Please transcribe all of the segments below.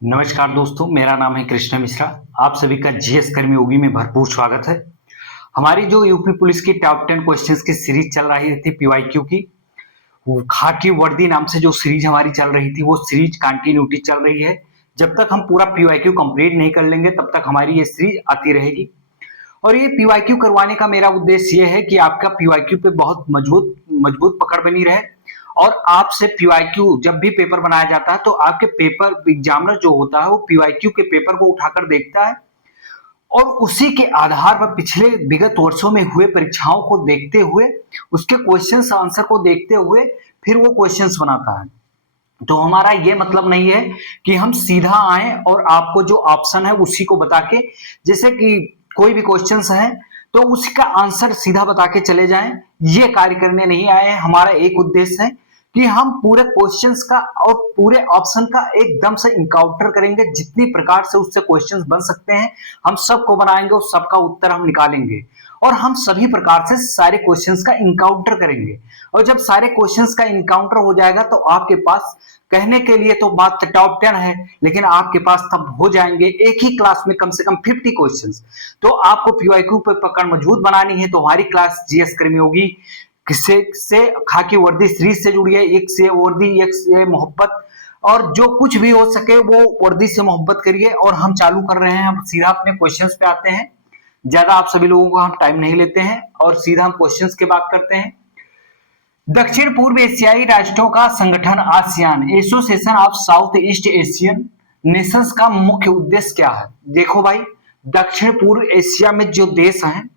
नमस्कार दोस्तों, मेरा नाम है कृष्ण मिश्रा। आप सभी का जीएस कर्मी योगी में भरपूर स्वागत है। हमारी जो यूपी पुलिस की टॉप 10 क्वेश्चंस की सीरीज चल रही थी पीवाईक्यू की, वो खाकी वर्दी नाम से जो सीरीज हमारी चल रही थी, वो सीरीज कंटिन्यूटी चल रही है। जब तक हम पूरा पीवाईक्यू कंप्लीट नहीं कर लेंगे तब तक हमारी ये सीरीज आती रहेगी। और ये पीवाईक्यू करवाने का मेरा उद्देश्य ये है कि आपका पीवाईक्यू पे बहुत मजबूत मजबूत पकड़ बनी रहे। और आपसे पीवाईक्यू जब भी पेपर बनाया जाता है तो आपके पेपर एग्जामिनर जो होता है वो पीवाईक्यू के पेपर को उठाकर देखता है और उसी के आधार पर पिछले विगत वर्षों में हुए परीक्षाओं को देखते हुए, उसके क्वेश्चन आंसर को देखते हुए फिर वो क्वेश्चंस बनाता है। तो हमारा ये मतलब नहीं है कि हम सीधा आए और आपको जो ऑप्शन है उसी को बता के, जैसे कि कोई भी क्वेश्चंस है तो उसका आंसर सीधा बता के चले जाएं, ये कार्य करने नहीं आए हैं। हमारा एक उद्देश्य है कि हम पूरे क्वेश्चंस का और पूरे ऑप्शन का एकदम से इनकाउंटर करेंगे। जितनी प्रकार से उससे क्वेश्चंस बन सकते हैं हम सबको बनाएंगे और सबका उत्तर हम निकालेंगे और हम सभी प्रकार से सारे क्वेश्चंस का इनकाउंटर करेंगे। और जब सारे क्वेश्चंस का इनकाउंटर हो जाएगा तो आपके पास कहने के लिए तो बात टॉप 10 है, लेकिन आपके पास तब हो जाएंगे एक ही क्लास में कम से कम 50 क्वेश्चंस। तो आपको पीवाईक्यू पे पकड़ मजबूत बनानी है तो हमारी क्लास जीएस कर्मी होगी किससे से खाकी वर्दी सीरीज से जुड़ी है। एक से वर्दी, एक से मोहब्बत, और जो कुछ भी हो सके वो वर्दी से मोहब्बत करिए। और हम चालू कर रहे हैं, हम सीधा अपने क्वेश्चंस पे आते हैं। ज्यादा आप सभी लोगों को हम टाइम नहीं लेते हैं और सीधा हम क्वेश्चंस की बात करते हैं। दक्षिण पूर्व एशियाई राष्ट्रों का संगठन ASEAN, association of south east Asian Nations का मुख्य उद्देश्य क्या है? देखो भाई, दक्षिण पूर्व एशिया में जो देश हैं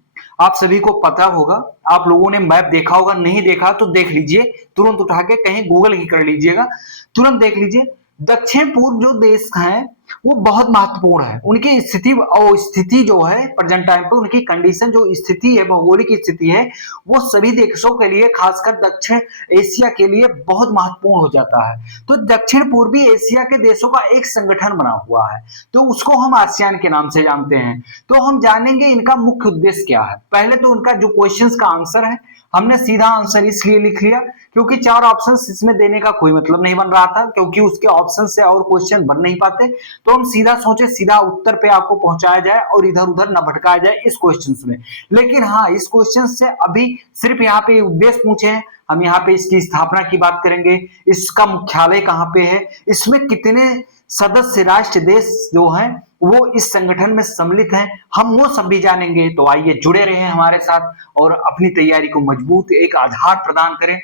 आप सभी को पता होगा, आप लोगों ने मैप देखा होगा, नहीं देखा तो देख लीजिए, तुरंत उठा के कहीं गूगल ही कर लीजिएगा, तुरंत देख लीजिए। दक्षिण पूर्व जो देश हैं वो बहुत महत्वपूर्ण है। उनकी स्थिति और स्थिति जो है प्रेजेंट टाइम पे, उनकी कंडीशन जो स्थिति है, भौगोलिक स्थिति है, वो सभी देशों के लिए, खासकर दक्षिण एशिया के लिए बहुत महत्वपूर्ण हो जाता है। तो दक्षिण पूर्वी एशिया के देशों का एक संगठन बना हुआ है तो उसको हम आसियान के नाम से जानते हैं। तो हम जानेंगे इनका मुख्य उद्देश्य क्या है। पहले तो उनका जो क्वेश्चंस का आंसर है, हमने सीधा आंसर इसलिए लिख लिया क्योंकि चार ऑप्शंस इसमें देने का कोई मतलब नहीं बन रहा था, क्योंकि उसके ऑप्शन से और क्वेश्चन बन नहीं पाते। तो हम सीधा सोचे सीधा उत्तर पे आपको पहुंचाया जाए और इधर उधर न भटकाया जाए इस क्वेश्चन में। लेकिन हाँ, इस क्वेश्चन से अभी सिर्फ यहाँ पे उद्देश्य पूछे हैं, हम यहाँ पे इसकी स्थापना की बात करेंगे, इसका मुख्यालय कहाँ पे है, इसमें कितने सदस्य राष्ट्र देश जो हैं वो इस संगठन में सम्मिलित हैं, हम वो सब भी जानेंगे। तो आइए जुड़े रहें हमारे साथ और अपनी तैयारी को मजबूत एक आधार प्रदान करें।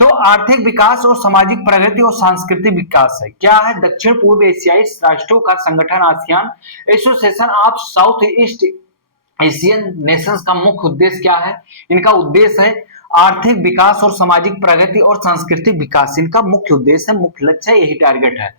तो आर्थिक विकास और सामाजिक प्रगति और सांस्कृतिक विकास है। क्या है? दक्षिण पूर्व एशियाई राष्ट्रों का संगठन ASEAN, association of south east Asian Nations का मुख्य उद्देश्य क्या है? इनका उद्देश्य है आर्थिक विकास और सामाजिक प्रगति और सांस्कृतिक विकास, इनका मुख्य उद्देश्य है, मुख्य लक्ष्य है, यही टारगेट है।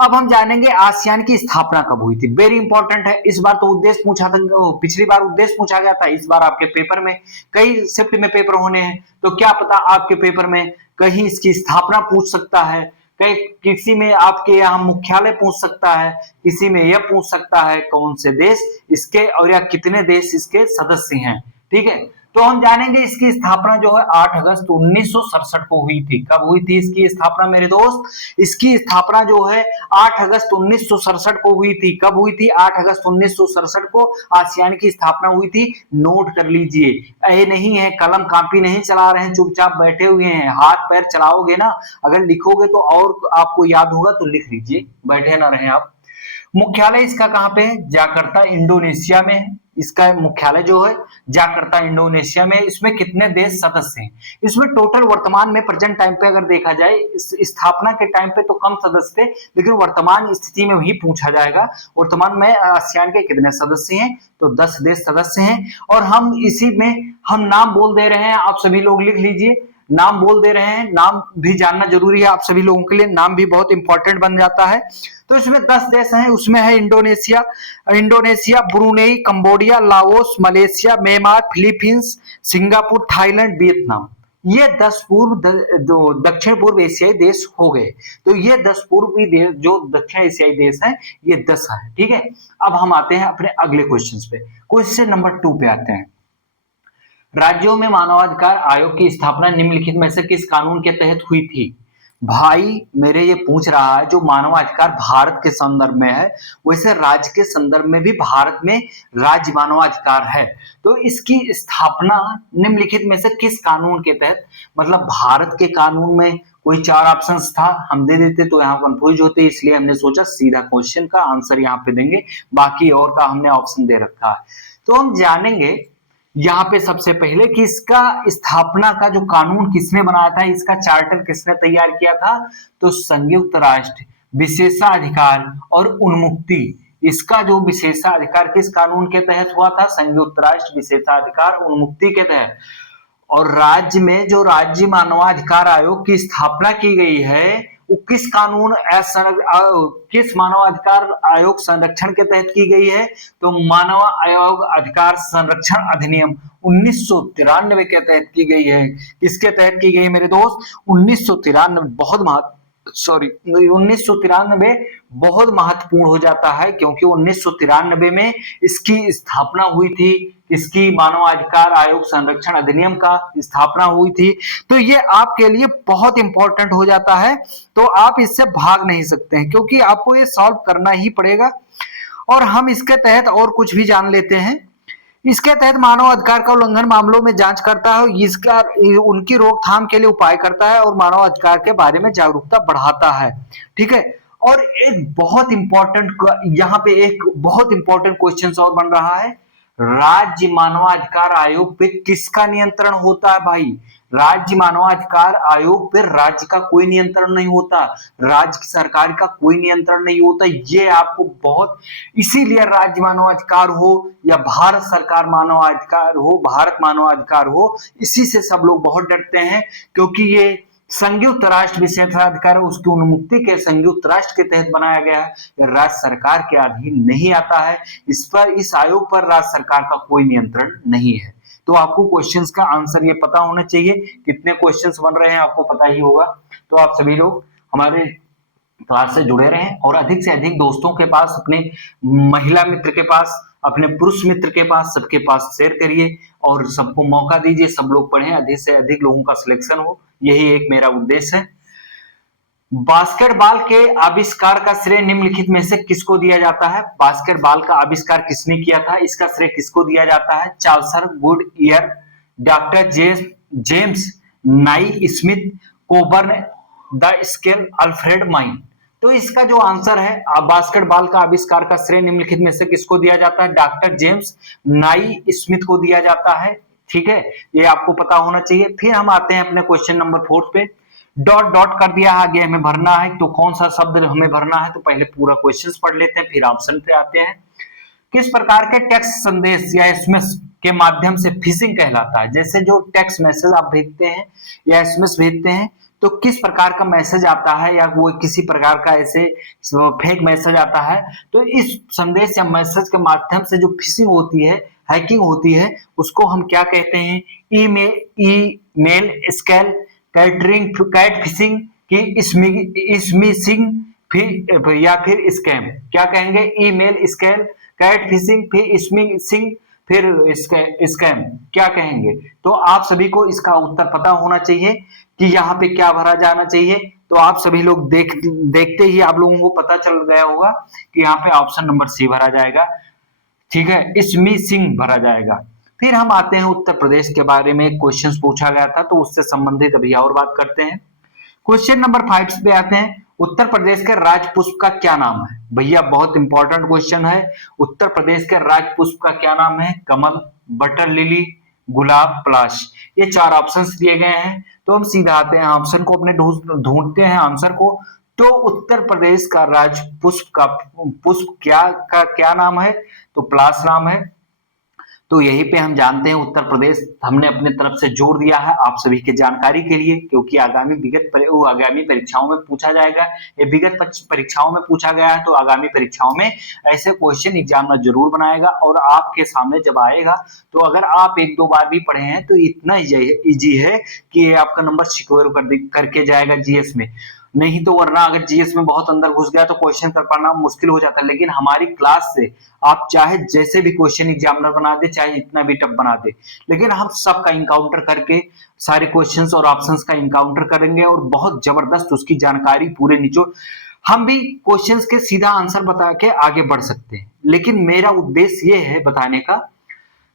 अब हम जानेंगे आसियान की स्थापना कब हुई थी। वेरी इंपॉर्टेंट है। इस बार तो उद्देश्य पूछा था, पिछली बार उद्देश्य पूछा गया था, इस बार आपके पेपर में कई शिफ्ट में पेपर होने हैं तो क्या पता आपके पेपर में कहीं इसकी स्थापना पूछ सकता है, कहीं किसी में आपके यहाँ मुख्यालय पूछ सकता है, किसी में यह पूछ सकता है कौन से देश इसके और या कितने देश इसके सदस्य हैं। ठीक है, तो हम जानेंगे इसकी स्थापना जो है 8 अगस्त 1967 को हुई थी। कब हुई थी इसकी स्थापना मेरे दोस्त? इसकी स्थापना जो है 8 अगस्त 1967 को हुई थी। कब हुई थी? 8 अगस्त 1967 को आसियान की स्थापना हुई थी। नोट कर लीजिए, ये नहीं है कलम कापी नहीं चला रहे हैं, चुपचाप बैठे हुए हैं, हाथ पैर चलाओगे ना, अगर लिखोगे तो और आपको याद होगा, तो लिख लीजिए, बैठे ना रहे आप। मुख्यालय इसका कहाँ पे है? जाकर्ता इंडोनेशिया में है। इसका मुख्यालय जो है जाकर्ता इंडोनेशिया में। इसमें कितने देश सदस्य हैं? इसमें टोटल वर्तमान में प्रेजेंट टाइम पे अगर देखा जाए, इस स्थापना के टाइम पे तो कम सदस्य थे, लेकिन वर्तमान स्थिति में भी पूछा जाएगा वर्तमान में आसियान के कितने सदस्य हैं, तो 10 देश सदस्य हैं। और हम इसी में हम नाम बोल दे रहे हैं, आप सभी लोग लिख लीजिए, नाम बोल दे रहे हैं, नाम भी जानना जरूरी है आप सभी लोगों के लिए, नाम भी बहुत इंपॉर्टेंट बन जाता है। तो इसमें 10 देश हैं, उसमें है Indonesia, Brunei, Cambodia, Laos, Malaysia, Myanmar, Philippines, Singapore, Thailand, Vietnam. ये 10 जो दक्षिण पूर्व एशियाई देश हो गए। तो ये 10 पूर्वी देश जो दक्षिण एशियाई देश हैं, ये 10 हैं। ठीक है, अब हम आते हैं अपने अगले क्वेश्चन पे। क्वेश्चन नंबर 2 पे आते हैं। राज्यों में मानवाधिकार आयोग की स्थापना निम्नलिखित में से किस कानून के तहत हुई थी? भाई मेरे ये पूछ रहा है जो मानवाधिकार भारत के संदर्भ में है, वैसे राज्य के संदर्भ में भी भारत में राज्य मानवाधिकार है। तो इसकी स्थापना निम्नलिखित में से किस कानून के तहत, मतलब भारत के कानून में कोई 4 ऑप्शंस था, हम दे देते तो यहाँ कंफ्यूज होते, इसलिए हमने सोचा सीधा क्वेश्चन का आंसर यहाँ पे देंगे, बाकी और का हमने ऑप्शन दे रखा है। तो हम जानेंगे यहाँ पे सबसे पहले कि इसका स्थापना का जो कानून किसने बनाया था, इसका चार्टर किसने तैयार किया था, तो संयुक्त राष्ट्र विशेषाधिकार और उन्मुक्ति, इसका जो विशेषाधिकार किस कानून के तहत हुआ था, संयुक्त राष्ट्र विशेषाधिकार उन्मुक्ति के तहत। और राज्य में जो राज्य मानवाधिकार आयोग की स्थापना की गई है वो किस कानून किस मानवाधिकार आयोग संरक्षण के तहत की गई है, तो मानव आयोग अधिकार संरक्षण अधिनियम 1993 के तहत की गई है। किसके तहत की गई मेरे दोस्त, 1993। बहुत 1993 बहुत महत्वपूर्ण हो जाता है, क्योंकि 1993 में इसकी स्थापना हुई थी, इसकी मानवाधिकार आयोग संरक्षण अधिनियम का स्थापना हुई थी। तो ये आपके लिए बहुत इंपॉर्टेंट हो जाता है, तो आप इससे भाग नहीं सकते हैं, क्योंकि आपको ये सॉल्व करना ही पड़ेगा। और हम इसके तहत और कुछ भी जान लेते हैं। इसके तहत मानव अधिकार का उल्लंघन मामलों में जांच करता है, इसका उनकी रोकथाम के लिए उपाय करता है और मानव अधिकार के बारे में जागरूकता बढ़ाता है। ठीक है। और एक बहुत इंपॉर्टेंट, यहाँ पे एक बहुत इंपॉर्टेंट क्वेश्चन और बन रहा है, राज्य मानवाधिकार आयोग पे किसका नियंत्रण होता है भाई, राज्य मानवाधिकार आयोग पर राज्य का कोई नियंत्रण नहीं होता, राज्य की सरकार का कोई नियंत्रण नहीं होता। ये आपको बहुत, इसीलिए राज्य मानवाधिकार हो या भारत सरकार मानवाधिकार हो, भारत मानवाधिकार हो, इसी से सब लोग बहुत डरते हैं, क्योंकि ये संयुक्त राष्ट्र विशेषाधिकार उसकी उन्मुक्ति के संयुक्त राष्ट्र के तहत बनाया गया है, राज्य सरकार के अधीन नहीं आता है। इस पर, इस आयोग पर राज्य सरकार का कोई नियंत्रण नहीं है। तो आपको क्वेश्चंस का आंसर ये पता होना चाहिए, कितने क्वेश्चंस बन रहे हैं आपको पता ही होगा। तो आप सभी लोग हमारे क्लास से जुड़े रहें और अधिक से अधिक दोस्तों के पास, अपने महिला मित्र के पास, अपने पुरुष मित्र के पास, सबके पास शेयर करिए और सबको मौका दीजिए, सब लोग पढ़ें, अधिक से अधिक लोगों का सिलेक्शन हो, यही एक मेरा उद्देश्य है। बास्केटबॉल के आविष्कार का श्रेय निम्नलिखित में से किसको दिया जाता है, बास्केटबॉल का आविष्कार किसने किया था, इसका श्रेय किसको दिया जाता है, चार्ल्स गुडईयर, डॉक्टर जेम्स नाई Smith, Coburn the scale, Alfred mine. तो इसका जो आंसर है, बास्केटबॉल का आविष्कार का श्रेय निम्नलिखित में से किसको दिया जाता है, डॉक्टर जेम्स नाई स्मिथ को दिया जाता है। ठीक है, ये आपको पता होना चाहिए। फिर हम आते हैं अपने क्वेश्चन नंबर 4 पे। डॉट डॉट कर दिया, आगे हमें भरना है, तो कौन सा शब्द हमें भरना है, तो पहले पूरा क्वेश्चन पढ़ लेते हैं, फिर ऑप्शन पे आते हैं। किस प्रकार के टेक्स्ट संदेश या एसएमएस के माध्यम से फिशिंग कहलाता है, जैसे जो टेक्स्ट मैसेज आप भेजते हैं या एसएमएस भेजते हैं, तो किस प्रकार का मैसेज आता है या वो किसी प्रकार का ऐसे फेक मैसेज आता है, तो इस संदेश या मैसेज के माध्यम से जो फिशिंग होती है, हैकिंग होती है, उसको हम क्या कहते हैं, ईमेल स्कैम, कैट फिशिंग की स्मिशिंग, फिर या फिर स्कैम, क्या कहेंगे, ईमेल स्कैम, कैट फिशिंग, फिर स्मिशिंग, फिर स्कैम, क्या कहेंगे। तो आप सभी को इसका उत्तर पता होना चाहिए कि यहाँ पे क्या भरा जाना चाहिए। तो आप सभी लोग देखते ही आप लोगों को पता चल गया होगा कि यहाँ पे ऑप्शन नंबर सी भरा जाएगा। ठीक है, स्मिशिंग भरा जाएगा। फिर हम आते हैं उत्तर प्रदेश के बारे में, क्वेश्चन पूछा गया था, तो उससे संबंधित अभी और बात करते हैं। क्वेश्चन नंबर 5 पे आते हैं, उत्तर प्रदेश के राज्य पुष्प का क्या नाम है। भैया बहुत इंपॉर्टेंट क्वेश्चन है, उत्तर प्रदेश के राज्य पुष्प का क्या नाम है, कमल, बटर लिली, गुलाब, पलाश। ये 4 ऑप्शंस दिए गए हैं, तो हम सीधा आते हैं ऑप्शन को, अपने ढूंढते हैं आंसर को। तो उत्तर प्रदेश का राज्य पुष्प क्या नाम है, तो पलाश नाम है। तो यहीं पे हम जानते हैं उत्तर प्रदेश हमने अपने तरफ से जोड़ दिया है आप सभी के जानकारी के लिए, क्योंकि आगामी परीक्षाओं में पूछा जाएगा, ये विगत परीक्षाओं में पूछा गया है, तो आगामी परीक्षाओं में ऐसे क्वेश्चन एग्जाम में जरूर बनाएगा और आपके सामने जब आएगा, तो अगर आप 1-2 बार भी पढ़े हैं तो इतना इजी है कि ये आपका नंबर सिक्योर करके जाएगा जीएस में। नहीं तो वरना अगर जीएस में बहुत अंदर घुस गया तो क्वेश्चन कर पाना मुश्किल हो जाता है। लेकिन हमारी क्लास से आप चाहे जैसे भी क्वेश्चन एग्जामिनर बना दे, चाहे इतना भी टफ बना दे, लेकिन हम सबका इनकाउंटर करके सारे क्वेश्चंस और ऑप्शंस का इनकाउंटर करेंगे और बहुत जबरदस्त उसकी जानकारी पूरे निचोड़, हम भी क्वेश्चंस के सीधा आंसर बता के आगे बढ़ सकते हैं। लेकिन मेरा उद्देश्य ये है बताने का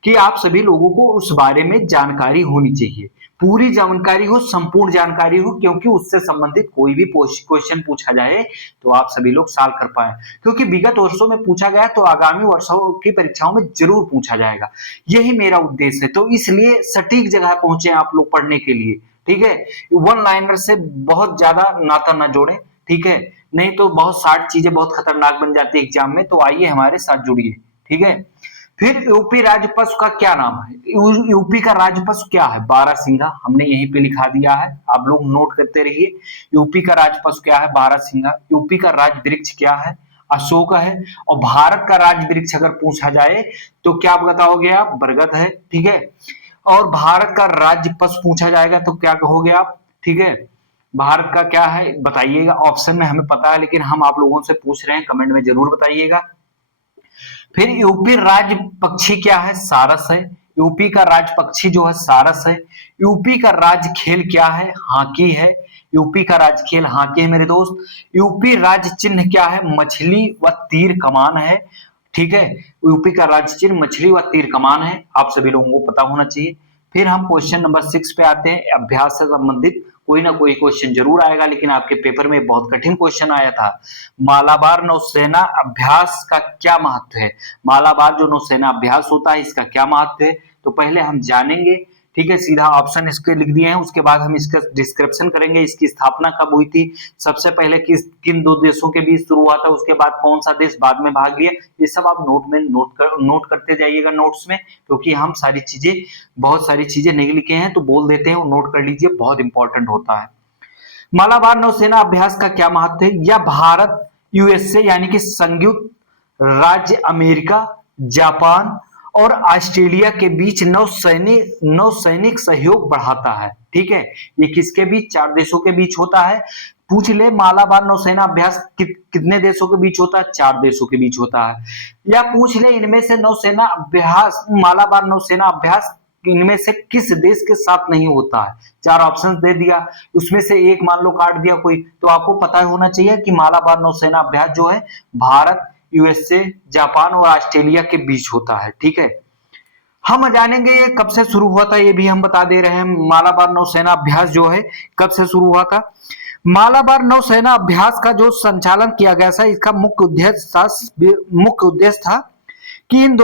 कि आप सभी लोगों को उस बारे में जानकारी होनी चाहिए, पूरी जानकारी हो, संपूर्ण जानकारी हो, क्योंकि उससे संबंधित कोई भी क्वेश्चन पूछा जाए तो आप सभी लोग सॉल्व कर पाए, क्योंकि विगत वर्षों में पूछा गया तो आगामी वर्षों की परीक्षाओं में जरूर पूछा जाएगा। यही मेरा उद्देश्य है, तो इसलिए सटीक जगह पहुंचे आप लोग पढ़ने के लिए। ठीक है, वन लाइनर से बहुत ज्यादा नाता न जोड़े, ठीक है, नहीं तो बहुत शार्ट चीजें बहुत खतरनाक बन जाती है एग्जाम में। तो आइए हमारे साथ जुड़िए। ठीक है, फिर यूपी राज्य पशु का क्या नाम है? यूपी का राज्य पशु क्या है? बारहसिंघा, हमने यहीं पे लिखा दिया है, आप लोग नोट करते रहिए। यूपी का राज्य पशु क्या है? बारहसिंघा। यूपी का राज्य वृक्ष क्या है? अशोक है। और भारत का राज्य वृक्ष अगर पूछा जाए तो क्या बताओगे आप? बरगद है। ठीक है, और भारत का राज्य पशु पूछा जाएगा तो क्या कहोगे आप? ठीक है, भारत का क्या है बताइएगा। ऑप्शन में हमें पता है, लेकिन हम आप लोगों से पूछ रहे हैं, कमेंट में जरूर बताइएगा। फिर यूपी राज्य पक्षी क्या है? सारस है। यूपी का राज्य पक्षी जो है सारस है। यूपी का राज्य खेल क्या है? हॉकी है। यूपी का राज्य खेल हॉकी है मेरे दोस्त। यूपी राज्य चिन्ह क्या है? मछली व तीर कमान है। ठीक है, यूपी का राज्य चिन्ह मछली व तीर कमान है, आप सभी लोगों को पता होना चाहिए। फिर हम क्वेश्चन नंबर 6 पे आते हैं। अभ्यास से संबंधित कोई ना कोई क्वेश्चन जरूर आएगा, लेकिन आपके पेपर में बहुत कठिन क्वेश्चन आया था। मालाबार नौसेना अभ्यास का क्या महत्व है? मालाबार जो नौसेना अभ्यास होता है इसका क्या महत्व है? तो पहले हम जानेंगे। ठीक है, सीधा ऑप्शन इसके लिख दिए हैं, उसके बाद हम इसका डिस्क्रिप्शन करेंगे। इसकी स्थापना कब हुई थी, सबसे पहले किन दो देशों के बीच शुरू हुआ था, उसके बाद कौन सा देश बाद में भाग लिया, ये सब आप नोट करते जाइएगा नोट्स में, क्योंकि हम बहुत सारी चीजें नहीं लिखे हैं तो बोल देते हैं, वो नोट कर लीजिए, बहुत इंपॉर्टेंट होता है। मालाबार नौसेना अभ्यास का क्या महत्व है? यह भारत यूएसए यानी कि संयुक्त राज्य अमेरिका, जापान और ऑस्ट्रेलिया के बीच नौसैनिक सहयोग बढ़ाता है। ठीक है, ये किसके बीच? 4 देशों के बीच होता है। पूछ ले मालाबार नौसेना अभ्यास कितने देशों के बीच होता है? 4 देशों के बीच होता है। या पूछ ले इनमें से मालाबार नौसेना अभ्यास इनमें से किस देश के साथ नहीं होता है? 4 ऑप्शन दे दिया, उसमें से एक मान लो काट दिया कोई, तो आपको पता होना चाहिए कि मालाबार नौसेना अभ्यास जो है भारत, यूएसए, जापान और ऑस्ट्रेलिया के बीच होता है। ठीक है, हम जानेंगे ये कब से शुरू हुआ था, ये भी हम बता दे रहे हैं। मालाबार नौसेना अभ्यास जो है कब से शुरू हुआ था? मालाबार नौसेना अभ्यास का जो संचालन किया गया था, इसका मुख्य उद्देश्य था कि इन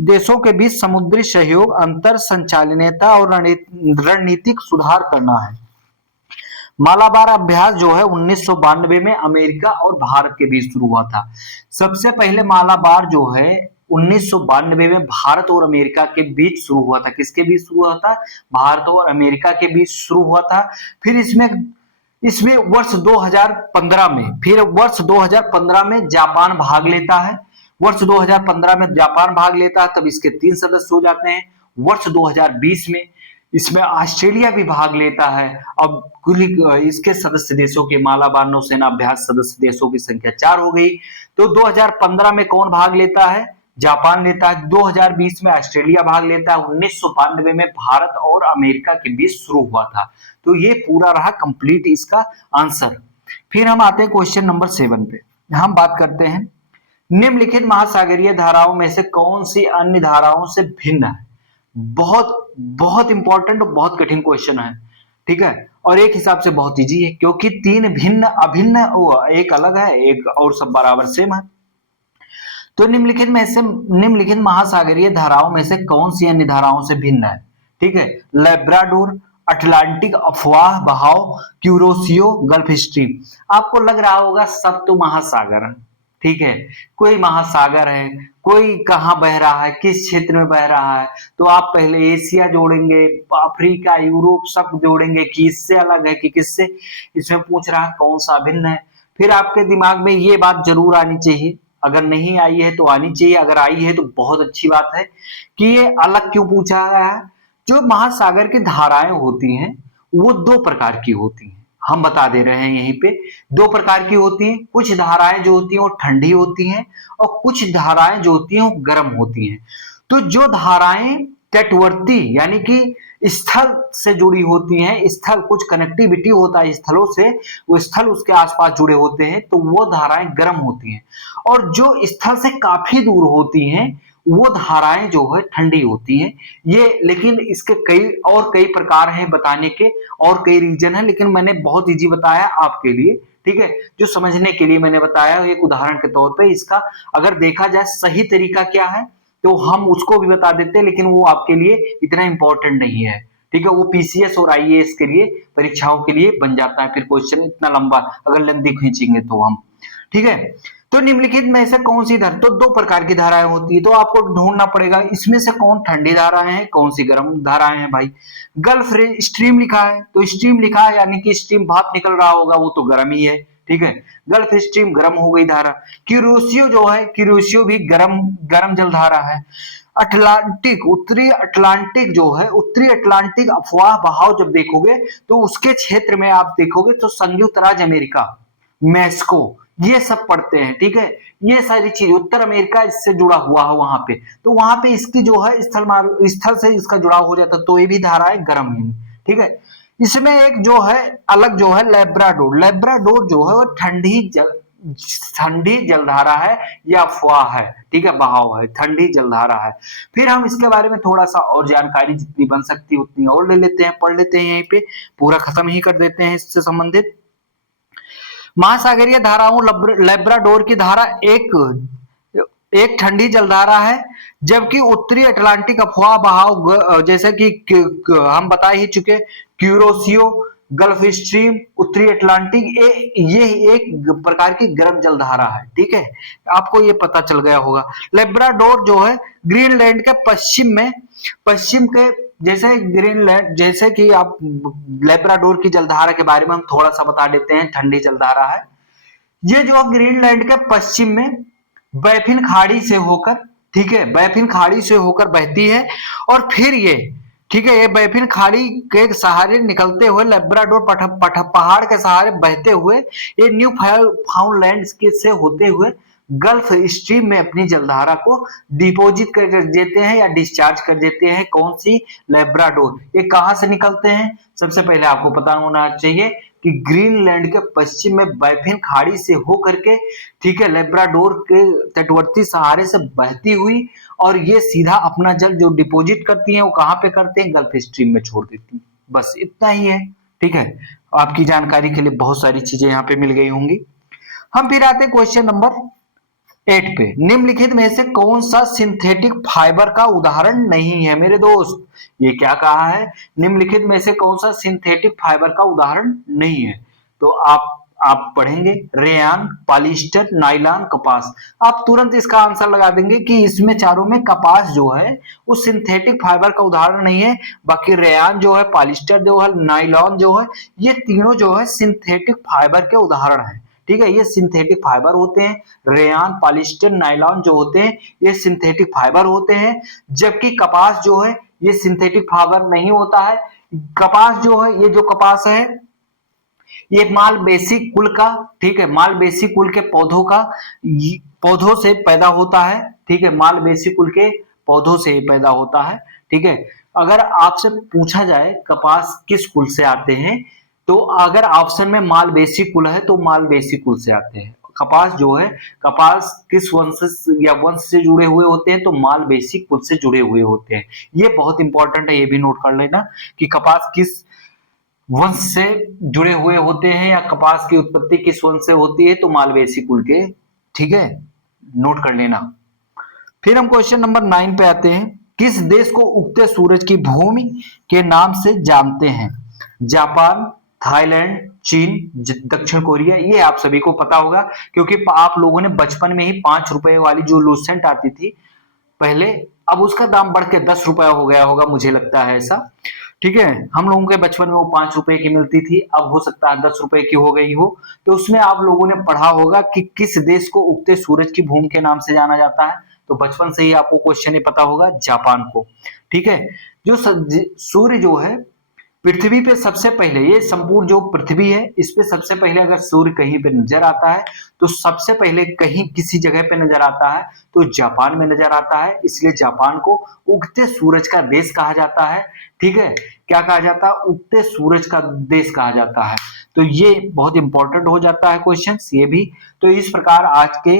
देशों के बीच समुद्री सहयोग, अंतर संचालनीयता और रणनीतिक सुधार करना है। मालाबार अभ्यास जो है 1992 में अमेरिका और भारत के बीच शुरू हुआ था। सबसे पहले मालाबार जो है 1992 में भारत और अमेरिका के बीच शुरू हुआ था। किसके बीच शुरू हुआ था? भारत और अमेरिका के बीच शुरू हुआ था। फिर इसमें वर्ष 2015 में जापान भाग लेता है। वर्ष 2015 में जापान भाग लेता है, तब इसके 3 सदस्य हो जाते हैं। वर्ष 2020 में इसमें ऑस्ट्रेलिया भी भाग लेता है। अब कुल इसके सदस्य देशों के मालाबार नौसेना अभ्यास सदस्य देशों की संख्या 4 हो गई। तो 2015 में कौन भाग लेता है? जापान लेता है। 2020 में ऑस्ट्रेलिया भाग लेता है। 1992 में भारत और अमेरिका के बीच शुरू हुआ था। तो ये पूरा रहा कंप्लीट इसका आंसर। फिर हम आते हैं क्वेश्चन नंबर 7 पे। हम बात करते हैं निम्नलिखित महासागरीय धाराओं में से कौन सी अन्य धाराओं से भिन्न है? बहुत बहुत इंपॉर्टेंट और बहुत कठिन क्वेश्चन है। ठीक है, और एक हिसाब से बहुत इजी है, क्योंकि 3 भिन्न अभिन्न, एक अलग है, एक और सब बराबर सेम है। तो निम्नलिखित महासागरीय धाराओं में से कौन सी अन्य धाराओं से भिन्न है? ठीक है, लैब्राडोर, अटलांटिक अफवाह बहाव, क्यूरोसियो, गल्फ स्ट्रीम। आपको लग रहा होगा सब तो महासागर है। ठीक है, कोई महासागर है, कोई कहाँ बह रहा है, किस क्षेत्र में बह रहा है, तो आप पहले एशिया जोड़ेंगे, अफ्रीका, यूरोप सब जोड़ेंगे कि इससे अलग है कि किससे। इसमें पूछ रहा है कौन सा भिन्न है। फिर आपके दिमाग में ये बात जरूर आनी चाहिए, अगर नहीं आई है तो आनी चाहिए, अगर आई है तो बहुत अच्छी बात है, कि ये अलग क्यों पूछा गया है। जो महासागर की धाराएं होती हैं वो 2 प्रकार की होती हैं। हम बता दे रहे हैं यहीं पे। दो प्रकार की होती हैं, कुछ धाराएं जो होती हैं वो ठंडी होती हैं और कुछ धाराएं जो होती हैं वो गर्म होती हैं। तो जो धाराएं तटवर्ती यानी कि स्थल से जुड़ी होती हैं, स्थल कुछ कनेक्टिविटी होता है स्थलों से, वो स्थल उसके आसपास जुड़े होते हैं, तो वो धाराएं गर्म होती हैं। और जो स्थल से काफी दूर होती हैं वो धाराएं जो है ठंडी होती हैं। ये लेकिन इसके कई प्रकार हैं बताने के, और कई रीजन है, लेकिन मैंने बहुत इजी बताया आपके लिए, ठीक है, जो समझने के लिए मैंने बताया एक उदाहरण के तौर पे। इसका अगर देखा जाए सही तरीका क्या है तो हम उसको भी बता देते हैं, लेकिन वो आपके लिए इतना इंपॉर्टेंट नहीं है, ठीक है। वो पीसीएस और आईएएस के लिए परीक्षाओं के लिए बन जाता है फिर क्वेश्चन इतना लंबा अगर लंबी खींचेंगे तो हम, ठीक है। तो निम्नलिखित में से कौन सी धारा, तो दो प्रकार की धाराएं होती है, तो आपको ढूंढना पड़ेगा इसमें से कौन ठंडी धाराएं हैं कौन सी गर्म धाराएं हैं भाई। गल्फ स्ट्रीम लिखा है तो स्ट्रीम लिखा है यानी कि स्ट्रीम भाप निकल रहा होगा, वो तो गर्म ही है, ठीक है। गल्फ स्ट्रीम गर्म हो गई धारा। क्यूरोसियो जो है, क्यूरोसियो भी गर्म जल धारा है। अटलांटिक, उत्तरी अटलांटिक जो है, उत्तरी अटलांटिक अफवाह बहाव जब देखोगे तो उसके क्षेत्र में आप देखोगे तो संयुक्त राज्य अमेरिका, मेक्सिको, ये सब पढ़ते हैं, ठीक है। ये सारी चीज उत्तर अमेरिका इससे जुड़ा हुआ है वहां पे, तो वहां पे इसकी जो है स्थल से इसका जुड़ाव हो जाता है, तो ये भी धाराएं गर्म है, ठीक है। इसमें एक जो है अलग जो है लेब्राडोर, लेब्राडोर जो है वो ठंडी जलधारा है या अफवाह है, ठीक है, बहाव है, ठंडी जलधारा है। फिर हम इसके बारे में थोड़ा सा और जानकारी जितनी बन सकती है उतनी और ले लेते हैं, पढ़ लेते हैं, यहीं पे पूरा खत्म ही कर देते हैं इससे संबंधित। महासागरीय धाराओं लेब्राडोर की धारा एक ठंडी जलधारा है, जबकि उत्तरी अटलांटिक अफवाह बहाव जैसे कि हम बता ही चुके, क्यूरोसियो, गल्फ स्ट्रीम, उत्तरी अटलांटिक, ये एक प्रकार की गर्म जलधारा है, ठीक है। आपको ये पता चल गया होगा। लेब्राडोर जो है ग्रीनलैंड के पश्चिम के, जैसे ग्रीनलैंड, जैसे कि आप लेब्राडोर की जलधारा के बारे में हम थोड़ा सा बता देते हैं, ठंडी जलधारा है। ये जो ग्रीनलैंड के पश्चिम में बैफिन खाड़ी से होकर, ठीक है, बैफिन खाड़ी से होकर बहती है और फिर ये, ठीक है, ये बैफिन खाड़ी के सहारे निकलते हुए लेब्राडोर पहाड़ के सहारे बहते हुए ये न्यू फाउंडलैंड से होते हुए गल्फ स्ट्रीम में अपनी जलधारा को डिपोजिट कर देते हैं या डिस्चार्ज कर देते हैं। कौन सी? लेब्राडोर। ये कहां से निकलते हैं? सबसे पहले आपको पता होना चाहिए कि ग्रीनलैंड के पश्चिम में बैफिन खाड़ी से होकर के, ठीक है, लेब्राडोर के तटवर्ती सहारे से बहती हुई और ये सीधा अपना जल जो डिपोजिट करती है वो कहां पे करते हैं? गल्फ स्ट्रीम में छोड़ देती है। बस इतना ही है, ठीक है। आपकी जानकारी के लिए बहुत सारी चीजें यहाँ पे मिल गई होंगी। हम फिर आते हैं क्वेश्चन नंबर 8 पे। निम्नलिखित में से कौन सा सिंथेटिक फाइबर का उदाहरण नहीं है? मेरे दोस्त, ये क्या कहा है? निम्नलिखित में से कौन सा सिंथेटिक फाइबर का उदाहरण नहीं है? तो आप पढ़ेंगे रेयान, पॉलिएस्टर, नायलॉन, कपास। आप तुरंत इसका आंसर लगा देंगे कि इसमें चारों में कपास जो है वो सिंथेटिक फाइबर का उदाहरण नहीं है। बाकी रेयान जो है, पॉलिएस्टर जो है, नायलॉन जो है, ये तीनों जो है सिंथेटिक फाइबर के उदाहरण है, ठीक है। ये सिंथेटिक फाइबर होते हैं। रेयान, पॉलिएस्टर, नायलॉन जो होते हैं ये सिंथेटिक फाइबर होते हैं, जबकि कपास जो है ये सिंथेटिक फाइबर नहीं होता है। कपास जो है, ये जो कपास है ये मालवेसी कुल का, ठीक है, मालवेसी कुल के पौधों से पैदा होता है, ठीक है, मालवेसी कुल के पौधों से पैदा होता है, ठीक है। अगर आपसे पूछा जाए कपास किस कुल से आते हैं, तो अगर ऑप्शन में मालवेसी कुल है तो मालवेसी कुल से आते हैं। कपास जो है, कपास किस वंश से जुड़े हुए होते हैं? तो मालवेसी कुल से जुड़े हुए होते हैं। ये बहुत इंपॉर्टेंट है, ये भी नोट कर लेना कि कपास किस वंश से जुड़े हुए होते हैं या कपास की उत्पत्ति किस वंश से होती है? तो मालवेसी कुल के, ठीक है, नोट कर लेना। फिर हम क्वेश्चन नंबर 9 पे आते हैं। किस देश को उगते सूरज की भूमि के नाम से जानते हैं? जापान, थाईलैंड, चीन, दक्षिण कोरिया। ये आप सभी को पता होगा क्योंकि आप लोगों ने बचपन में ही 5 रुपए वाली जो लूसेंट आती थी पहले, अब उसका दाम बढ़ के 10 रुपया हो गया होगा, मुझे लगता है ऐसा, ठीक है। हम लोगों के बचपन में वो 5 रुपए की मिलती थी, अब हो सकता है 10 रुपए की हो गई हो। तो उसमें आप लोगों ने पढ़ा होगा कि किस देश को उगते सूरज की भूमि के नाम से जाना जाता है, तो बचपन से ही आपको क्वेश्चन ये पता होगा, जापान को, ठीक है। जो सूर्य जो है पृथ्वी पे सबसे पहले, ये संपूर्ण जो पृथ्वी है इस पे सबसे पहले अगर सूर्य कहीं पे नजर आता है तो सबसे पहले कहीं किसी जगह पे नजर आता है तो जापान में नजर आता है, इसलिए जापान को उगते सूरज का देश कहा जाता है। ठीक है, क्या कहा जाता है? उगते सूरज का देश कहा जाता है। तो ये बहुत इंपॉर्टेंट हो जाता है क्वेश्चन ये भी। तो इस प्रकार आज के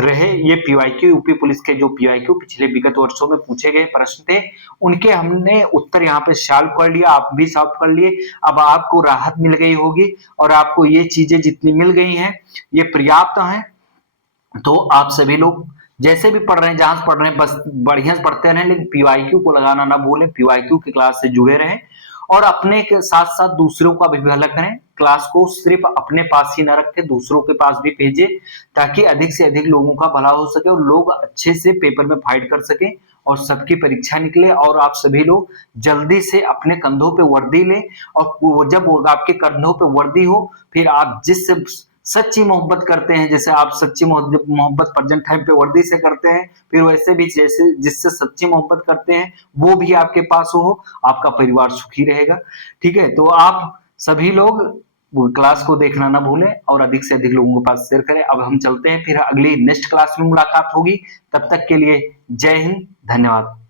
रहे ये पीवाईक्यू, यूपी पुलिस के जो पीवाईक्यू पिछले विगत वर्षों में पूछे गए प्रश्न थे उनके हमने उत्तर यहाँ पे सॉल्व कर लिया, आप भी सॉल्व कर लिए। अब आपको राहत मिल गई होगी और आपको ये चीजें जितनी मिल गई हैं ये पर्याप्त हैं। तो आप सभी लोग जैसे भी पढ़ रहे हैं, जहां से पढ़ रहे हैं, बस बढ़िया से पढ़ते रहें, लेकिन पीवाईक्यू को लगाना ना भूलें। पीवाईक्यू की क्लास से जुड़े रहें और अपने के साथ साथ दूसरों का भी भला करें। क्लास को सिर्फ अपने पास ही ना रखें, दूसरों के पास भी भेजें ताकि अधिक से अधिक लोगों का भला हो सके और लोग अच्छे से पेपर में फाइट कर सकें और सबकी परीक्षा निकले और आप सभी लोग जल्दी से अपने कंधों पे वर्दी लें। और जब आपके कंधों पे वर्दी हो फिर आप जिससे सच्ची मोहब्बत करते हैं, जैसे आप सच्ची मोहब्बत प्रेजेंट टाइम पे वर्दी से करते हैं, फिर वैसे भी जैसे जिससे सच्ची मोहब्बत करते हैं वो भी आपके पास हो, आपका परिवार सुखी रहेगा। ठीक है, तो आप सभी लोग क्लास को देखना ना भूलें और अधिक से अधिक लोगों के पास शेयर करें। अब हम चलते हैं, फिर अगली नेक्स्ट क्लास में मुलाकात होगी। तब तक के लिए जय हिंद, धन्यवाद।